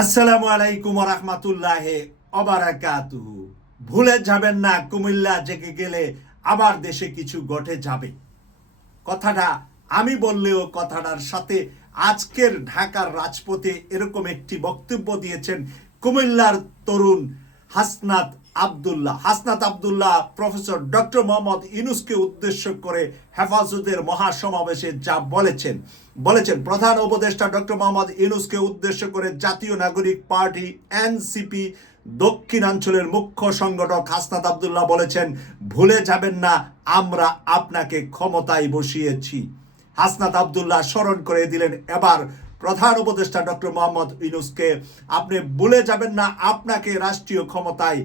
আসসালামু আলাইকুম রহমতুল্লাহ ভুলে যাবেন না, কুমিল্লা জেগে গেলে আবার দেশে কিছু ঘটে যাবে। কথাটা আমি বললেও কথাটার সাথে আজকের ঢাকার রাজপথে এরকম একটি বক্তব্য দিয়েছেন কুমিল্লার তরুণ হাসনাত আব্দুল্লাহ, হাসনাত আব্দুল্লাহ, প্রফেসর ডক্টর মোহাম্মদ ইনুসকে উদ্দেশ্য করে হেফাজতের মহাসমাবেশে যা বলেছেন। বলেছেন, প্রধান উপদেষ্টা ডক্টর মোহাম্মদ ইনুসকে উদ্দেশ্য করে জাতীয় নাগরিক পার্টি এনসিপি দক্ষিণাঞ্চলের মুখ্য সংগঠক হাসনাত আব্দুল্লাহ বলেছেন, ভুলে যাবেন না, আমরা আপনাকে ক্ষমতায় বসিয়েছি। হাসনাত আব্দুল্লাহ স্মরণ করে দিলেন, এবার প্রধান উপদেষ্টা ডক্টর মোহাম্মদ ইনুসকে আপনি ভুলে যাবেন না, আপনাকে রাষ্ট্রীয় ক্ষমতায়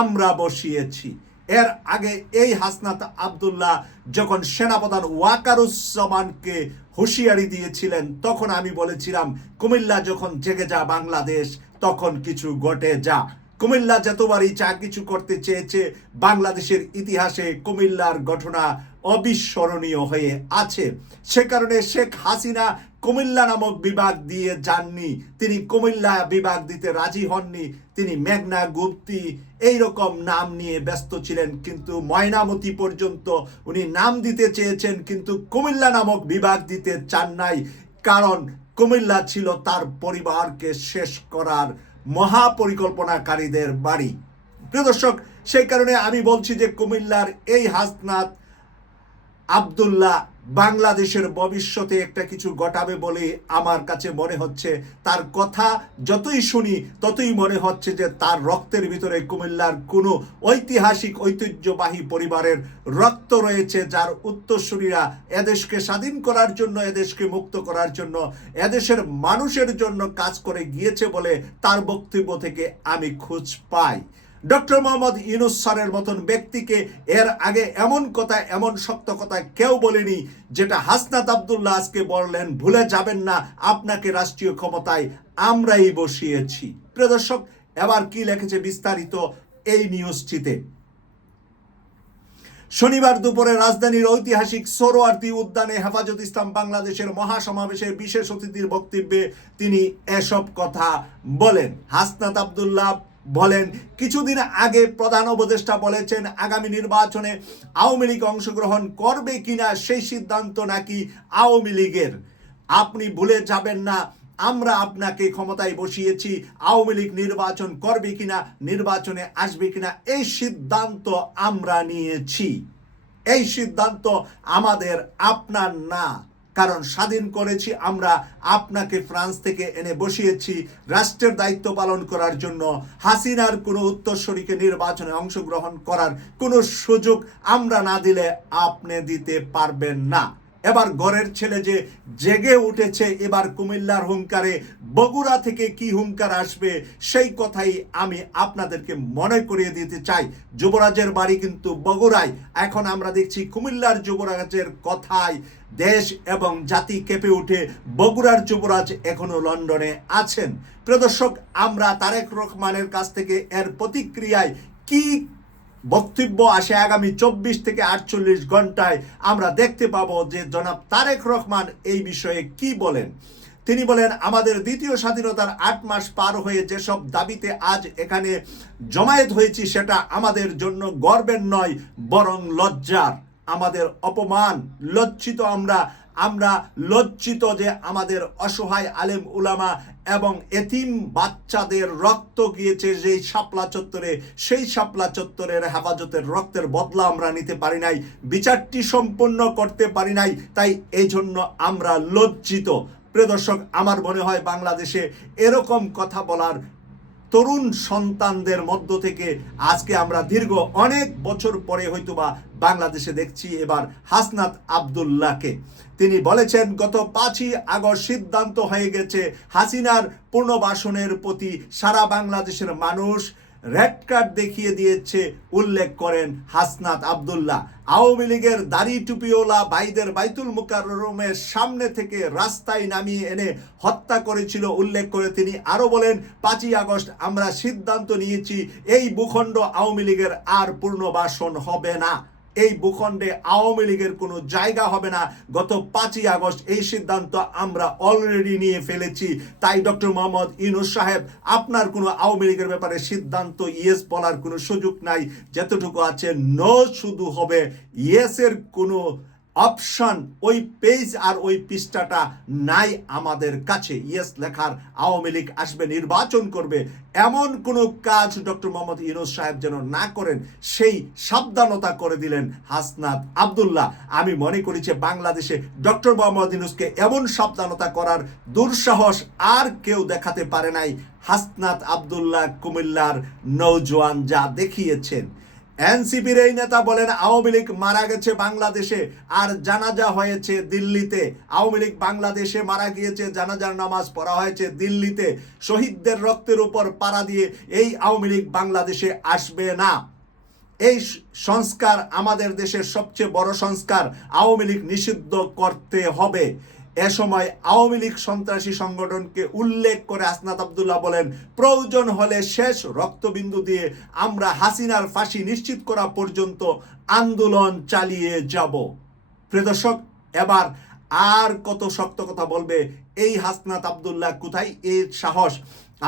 আমরা বসিয়েছি। এর আগে এই হাসনাত আবদুল্লাহ যখন সেনাপ্রধান ওয়াকারুজ্জামানকে হুঁশিয়ারি দিয়েছিলেন, তখন আমি বলেছিলাম, কুমিল্লা যখন জেগে যা বাংলাদেশ, তখন কিছু ঘটে যা। কুমিল্লা যতবারই যা কিছু করতে চেয়েছে, বাংলাদেশের ইতিহাসে কুমিল্লার ঘটনা অবিস্মরণীয় হয়ে আছে। সে কারণে শেখ হাসিনা কুমিল্লা নামক বিভাগ দিয়ে যাননি। তিনি কুমিল্লা বিভাগ দিতে রাজি হননি। তিনি মেঘনা, গুপ্তি এই রকম নাম নিয়ে ব্যস্ত ছিলেন। কিন্তু ময়নামতি পর্যন্ত উনি নাম দিতে চেয়েছেন, কিন্তু কুমিল্লা নামক বিভাগ দিতে চান নাই। কারণ কুমিল্লা ছিল তার পরিবারকে শেষ করার মহাপরিকল্পনাকারীদের বাড়ি। প্রিয় দর্শক, সেই কারণে আমি বলছি যে কুমিল্লার এই হাসনাত আবদুল্লাহ বাংলাদেশের ভবিষ্যতে একটা কিছু ঘটাবে বলে আমার কাছে মনে হচ্ছে। তার কথা যতই শুনি, ততই মনে হচ্ছে যে তার রক্তের ভিতরে কুমিল্লার কোনো ঐতিহাসিক ঐতিহ্যবাহী পরিবারের রক্ত রয়েছে, যার উত্তরসূরীরা এদেশকে স্বাধীন করার জন্য, এদেশকে মুক্ত করার জন্য, এদেশের মানুষের জন্য কাজ করে গিয়েছে বলে তার বক্তব্য থেকে আমি খোঁজ পাই। ডক্টর মোহাম্মদ ইউনুস স্যারের মতন ব্যক্তিকে এর আগে এমন কথা, এমন শক্ত কথা কেউ বলেনি যেটা হাসনাত আবদুল্লাহ আজকে বললেন, ভুলে যাবেন না, আপনাকে রাষ্ট্রীয় ক্ষমতায় আমরাই বসিয়েছি। প্রিয় দর্শক, এবার কি লিখেছে বিস্তারিত এই নিউজটিতে? শনিবার দুপুরে রাজধানীর ঐতিহাসিক সোরোয়ার্দি উদ্যানে হেফাজত ইসলাম বাংলাদেশের মহাসমাবেশের বিশেষ অতিথির বক্তব্যে তিনি এসব কথা বলেন। হাসনাত আবদুল্লাহ বলেন, কিছুদিন আগে প্রধান উপদেষ্টা বলেছেন, আগামী নির্বাচনে আওয়ামী লীগ অংশগ্রহণ করবে কিনা সেই সিদ্ধান্ত নাকি আওয়ামী লীগের। আপনি ভুলে যাবেন না, আমরা আপনাকে ক্ষমতায় বসিয়েছি, আওয়ামী লীগ নির্বাচন করবে কিনা, নির্বাচনে আসবে কিনা, এই সিদ্ধান্ত আমরা নিয়েছি। এই সিদ্ধান্ত আমাদের আপনার না। কারণ স্বাধীন করেছি আমরা, আপনাকে ফ্রান্স থেকে এনে বসিয়েছি। রাষ্ট্রের দায়িত্ব পালন করার জন্য হাসিনার কোনো উত্তরসূরিকে নির্বাচনে অংশগ্রহণ করার কোনো সুযোগ আমরা না দিলে আপনি দিতে পারবেন না। এবার গড়ের ছেলে যে জেগে উঠেছে, এবার কুমিল্লার হুঙ্কারে বগুড়া থেকে কি হুঙ্কার আসবে, সেই কথাই আমি আপনাদেরকে মনে করিয়ে দিতে চাই। যুবরাজের বাড়ি কিন্তু বগুড়ায়। এখন আমরা দেখছি কুমিল্লার যুবরাজের কথায় দেশ এবং জাতি কেঁপে উঠে। বগুড়ার যুবরাজ এখনও লন্ডনে আছেন। প্রদর্শক আমরা তারেক রহমানের কাছ থেকে এর প্রতিক্রিয়ায় কি বক্তব্য আসে আগামী চব্বিশ থেকে আটচল্লিশ ঘন্টায়। আমরা দেখতে পাবো যে জনাব তারেক রহমান এই বিষয়ে কি বলেন। তিনি বলেন, আমাদের দ্বিতীয় স্বাধীনতার আট মাস পার হয়ে যেসব দাবিতে আজ এখানে জমায়েত হয়েছি, সেটা আমাদের জন্য গর্বের নয়, বরং লজ্জার। আমাদের অপমান, লজ্জিত আমরা আমরা লজ্জিত যে আমাদের অসহায় আলেম উলামা এবং এতিম বাচ্চাদের রক্ত গিয়েছে যেই শাপলা চত্বরে, সেই শাপলা চত্বরের হেফাজতের রক্তের বদলা আমরা নিতে পারি নাই, বিচারটি সম্পূর্ণ করতে পারি নাই, তাই এই জন্য আমরা লজ্জিত। প্রিয় দর্শক, আমার মনে হয় বাংলাদেশে এরকম কথা বলার তরুণ সন্তানদের মধ্য থেকে আজকে আমরা দীর্ঘ অনেক বছর পরে হয়তোবা বাংলাদেশে দেখছি এবার হাসনাত আবদুল্লাহকে। তিনি বলেছেন, গত পাঁচই আগস্ট সিদ্ধান্ত হয়ে গেছে হাসিনার পুনর্বাসনের প্রতি সারা বাংলাদেশের মানুষ রেড কার্ড দেখিয়ে দিয়েছে, উল্লেখ করেন হাসনাত আবদুল্লাহ। আওয়ামী লীগের দাড়ি টুপিওলা ভাইদের বাইতুল মুকাররমের সামনে থেকে রাস্তায় নামিয়ে এনে হত্যা করেছিল, উল্লেখ করে তিনি আরও বলেন, পাঁচই আগস্ট আমরা সিদ্ধান্ত নিয়েছি, এই ভূখণ্ড আওয়ামী লীগের আর পূর্ণবাসন হবে না। এই ভূখণ্ডে আওয়ামী লীগের কোনো জায়গা হবে না। গত পাঁচই আগস্ট এই সিদ্ধান্ত আমরা অলরেডি নিয়ে ফেলেছি। তাই ডক্টর মোহাম্মদ ইনুস সাহেব, আপনার কোনো আওয়ামী লীগের ব্যাপারে সিদ্ধান্ত ইয়েস বলার কোনো সুযোগ নাই। যতটুকু আছে ন শুধু হবে। ইয়েসের কোনো অপশন, ওই পেজ আর ওই পৃষ্ঠাটা নাই আমাদের কাছে। ইয়েস, লেখার আওয়ামী লীগ আসবে, নির্বাচন করবে। এমন কোনো কাজ ডক্টর মোহাম্মদ ইউনুস সাহেব যেন না করেন, সেই সাবধানতা করে দিলেন হাসনাত আবদুল্লাহ। আমি মনে করি যে বাংলাদেশে ডক্টর মোহাম্মদ ইউনুসকে এমন সাবধানতা করার দুঃসাহস আর কেউ দেখাতে পারে নাই। হাসনাত আবদুল্লাহ কুমিল্লার নৌজওয়ান যা দেখিয়েছেন। এনসিপির এই নেতা বলেন, আওয়ামী লীগ মারা গেছে বাংলাদেশে, আর জানাজা হয়েছে দিল্লিতে। আওয়ামী লীগ বাংলাদেশে মারা গিয়েছে, জানাজার নামাজ পড়া হয়েছে দিল্লিতে। শহীদদের রক্তের উপর পাড়া দিয়ে এই আওয়ামী লীগ বাংলাদেশে আসবে না। এই সংস্কার আমাদের দেশের সবচেয়ে বড় সংস্কার, আওয়ামী লীগ নিষিদ্ধ করতে হবে। এ সময় আওয়ামী লীগ সন্ত্রাসী সংগঠনকে উল্লেখ করে আসনাত আবদুল্লাহ বলেন, প্রয়োজন হলে শেষ রক্তবিন্দু দিয়ে আমরা হাসিনার ফাঁসি নিশ্চিত করা পর্যন্ত আন্দোলন চালিয়ে যাব। প্রিয় দর্শক, এবার আর কত শক্ত কথা বলবে এই হাসনাত আবদুল্লাহ কোথায়? এর সাহস।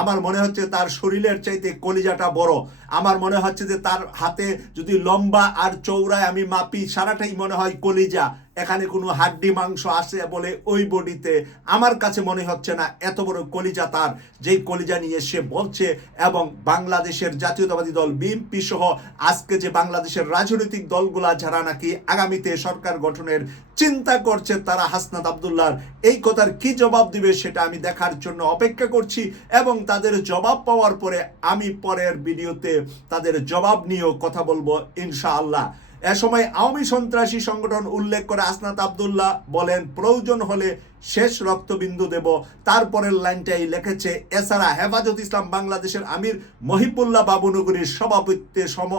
আমার মনে হচ্ছে তার শরীরের চাইতে কলিজাটা বড়। আমার মনে হচ্ছে যে তার হাতে যদি লম্বা আর চৌড়ায় আমি মাপি, সারাটাই মনে হয় কলিজা। এখানে কোনো হাড্ডি মাংস আসে বলে ওই বডিতে আমার কাছে মনে হচ্ছে না এত বড় কলিজা তার। যেই কলিজা নিয়ে সে বলছে এবং বাংলাদেশের জাতীয়তাবাদী দল বিএনপি সহ আজকে যে বাংলাদেশের রাজনৈতিক দলগুলা যারা নাকি আগামীতে সরকার গঠনের চিন্তা করছে তারা হাসনাত আবদুল্লাহর এই কথার কি জবাব দিবে সেটা আমি দেখার জন্য অপেক্ষা করছি এবং তাদের জবাব পাওয়ার পরে আমি পরের ভিডিওতে তাদের জবাব নিয়েও কথা বলব ইনশাআল্লাহ। এ সময় আওয়ামী সন্ত্রাসী সংগঠন উল্লেখ করে আসনাত আবদুল্লাহ বলেন, প্রয়োজন হলে শেষ রক্তবিন্দু দেব। তারপরের লাইনটাই লিখেছে, এছাড়া হেফাজত ইসলাম বাংলাদেশের আমির মহিবুল্লাহ বাবুনগরীর সভাপতিত্বে সম,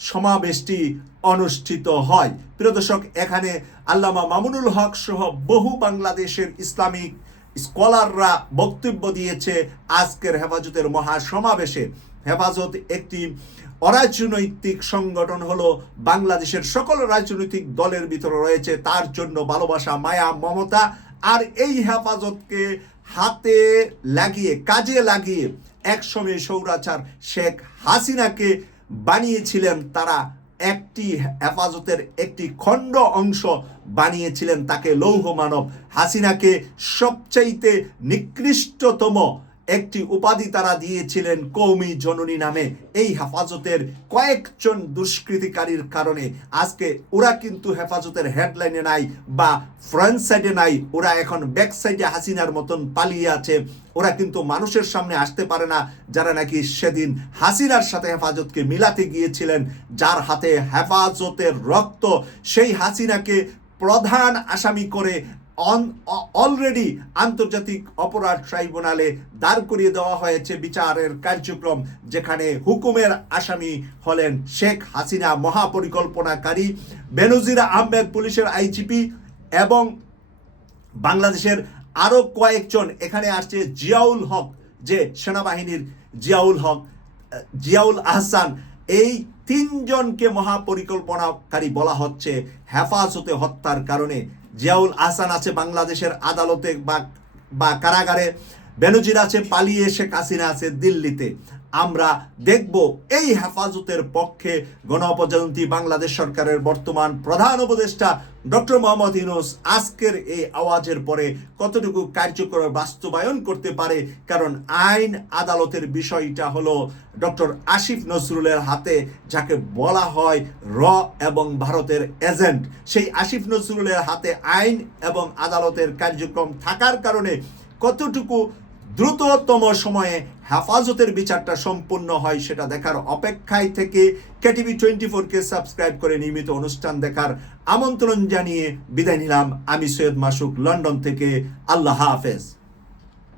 সমাবেশটি অনুষ্ঠিত হয়। প্রিয় দর্শক, এখানে আল্লামা মামুনুল হক সহ বহু বাংলাদেশের ইসলামিক স্কলাররা বক্তব্য দিয়েছে আজকের হেফাজতের মহা সমাবেশে হেফাজত একটি অরাজনৈতিক সংগঠন হলো বাংলাদেশের সকল রাজনৈতিক দলের ভিতরে রয়েছে। তার জন্য ভালোবাসা, মায়া, মমতা আর এই হেফাজতকে হাতে লাগিয়ে, কাজে লাগিয়ে একসময় সৌরাচার শেখ হাসিনাকে বানিয়েছিলেন। তারা একটি হেফাজতের একটি খণ্ড অংশ বানিয়েছিলেন। তাকে লৌহ মানব হাসিনাকে সবচাইতে নিকৃষ্টতম একটি উপাধি তারা দিয়েছিলেন কৌমি জননী নামে। এই হেফাজতের কয়েকজন দুষ্কৃতিকারীর কারণে আজকে ওরা কিন্তু হেফাজতের হেডলাইনে নাই বা ফ্রন্ট সাইডে নাই। ওরা এখন ব্যাক সাইডে হাসিনার মতন পালিয়ে আছে। ওরা কিন্তু মানুষের সামনে আসতে পারে না, যারা নাকি সেদিন হাসিনার সাথে হেফাজতকে মিলাতে গিয়েছিলেন, যার হাতে হেফাজতের রক্ত। সেই হাসিনাকে প্রধান আসামি করে অলরেডি আন্তর্জাতিক অপরাধ ট্রাইব্যুনালে দাঁড় করিয়ে দেওয়া হয়েছে বিচারের কার্যক্রম, যেখানে হুকুমের আসামি হলেন শেখ হাসিনা মহাপরিকল্পনাকারী বেনজির আহমেদ পুলিশের আইজিপি এবং বাংলাদেশের আরও কয়েকজন। এখানে আসছে জিয়াউল হক, যে সেনাবাহিনীর জিয়াউল হক জিয়াউল আহসান। এই তিনজনকে মহাপরিকল্পনাকারী বলা হচ্ছে হেফাজতে হত্যার কারণে। জিয়াউল আহসান আছে বাংলাদেশের আদালতে বা বা কারাগারে। বেনজির আছে পালিয়ে শেখ হাসিনা আছে দিল্লিতে। আমরা দেখব এই হেফাজতের পক্ষে গণপ্রজাতন্ত্রী বাংলাদেশ সরকারের বর্তমান প্রধান উপদেষ্টা ডক্টর মোহাম্মদ ইউনুস আজকের এই আওয়াজের পরে কতটুকু কার্যকর বাস্তবায়ন করতে পারে? কারণ আইন আদালতের বিষয়টা হলো ডক্টর আসিফ নজরুলের হাতে, যাকে বলা হয় র এবং ভারতের এজেন্ট। সেই আসিফ নজরুলের হাতে আইন এবং আদালতের কার্যক্রম থাকার কারণে কতটুকু দ্রুততম সময়ে হেফাজতের বিচারটা সম্পূর্ণ হয় সেটা দেখার অপেক্ষায় থেকে কেটিভি টোয়েন্টি ফোরকে সাবস্ক্রাইব করে নিয়মিত অনুষ্ঠান দেখার আমন্ত্রণ জানিয়ে বিদায় নিলাম। আমি সৈয়দ মাসুক, লন্ডন থেকে। আল্লাহ হাফেজ।